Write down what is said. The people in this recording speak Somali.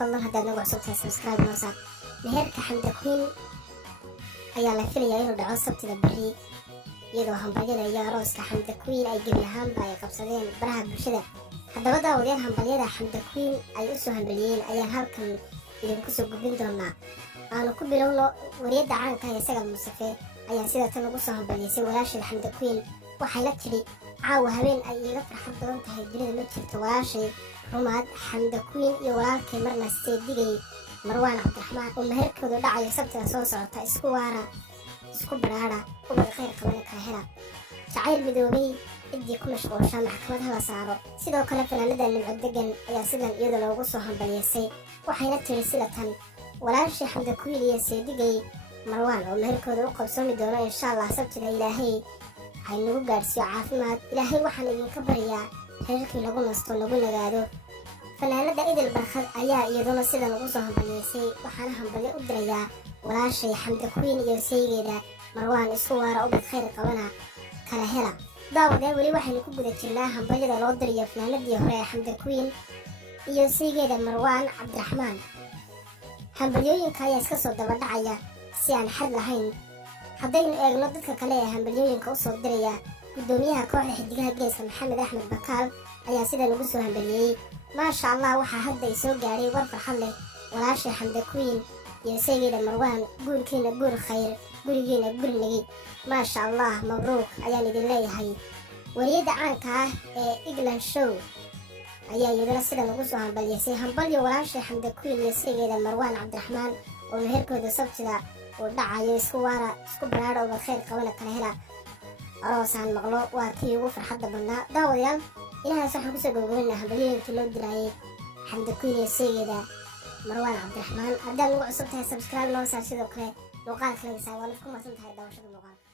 fadlan haddaad nagu cusub tahay subscribe noo saar. Meherka Xamda Queen ayaa la filayaa inuu dhaco Sabtida berri, iyadoo hambalyada iyo arooska Xamda Queen ay gebi ahaanba ay qabsadeen baraha bulshada. haddaba daawadeen hambalyada Xamda Queen ay u soo hambaliyeen ayaan halkan idinku soo gudbin doonaa. aanu ku bilowno wariyada caanka ee Sagal Mustafe ayaa sida tan ugu soo hambaliyay walaasheed Xamda Queen. waxay la tiri caawa habeen ay iga farxad badan tahay dunida ma jirto walaashay rumaad Xamda Queen iyo walaalkay marna seedigay Marwaan Cabdiraxmaan oo meherkooda dhacayo Sabtida soo socota. isku waara isku baraara ubad khayr qabana kala hela jacayl midoobay cidii ku mashquulshaa maxkamadaha la saaro. sidoo kale fanaanada Nimco Degan ayaa sidan iyada loogu soo hambaliyay. waxayna tiri sida tan walaashay Xamda Queen iyo seedigay Marwaan oo meherkooda u qabsoomi doono insha Allah Sabtida. ilaahay hay nagu gaarsiiyo caafimaad. ilaahay waxaan idinka baryaa reerkii lagu nasto lagu nagaado. fanaanada Idil Barkad ayaa iyaduna sidan ugu soo hambaliyay. waxaana hambalyo u dirayaa walaashay Xamda Queen iyo seegeeda Marwaan isku waara ubad khayr qabana kala hela. daawadeen weli waxaynu ku guda jirnaa hambalyada loo dirayo fanaanadii hore ee Xamda Queen iyo seegeeda Marwaan Cabdiraxmaan. hambalyooyinka ayaa iska soo daba dhacaya si aan xad lahayn. haddaynu eegno dadka kale ee hambalyooyinka u soo diraya, gudoomiyaha kooxda xidigaha geeska Maxamed Axmed Bakaal ayaa sidan ugu soo hambaliyey. maasha Allah waxaa hadda ay soo gaaray war farxad leh. walaashay Xamda Queen iyo seegeeda Marwaan guurkiina guur khayr, gurigiina guri nagi. maasha Allah mabruuk ayaan idin leeyahay. wariyada caanka ah ee England Show ayaa iyaduna sidan ugu soo hambaliyay. hambalyo walaashay Xamda Queen iyo seegeeda Marwaan Cabdiraxmaan oo meherkooda Sabtida uu dhacayo isku waara isku baraara ubad khayr qabana kala hela. aroosaan maqlo waa kii ugu farxadda badnaa. daawadayaal inahaas waxaan kusoo gabagabaynaa hambalyooyinkii loo dirayay Xamda Queen iyo seegeeda Marwaan Cabdiraxmaan. haddaad nagu cusub tahay subscribe noo saar. sidoo kale muuqaalka laga saa waanad ku mahadsan tahay daawashada muuqaalka.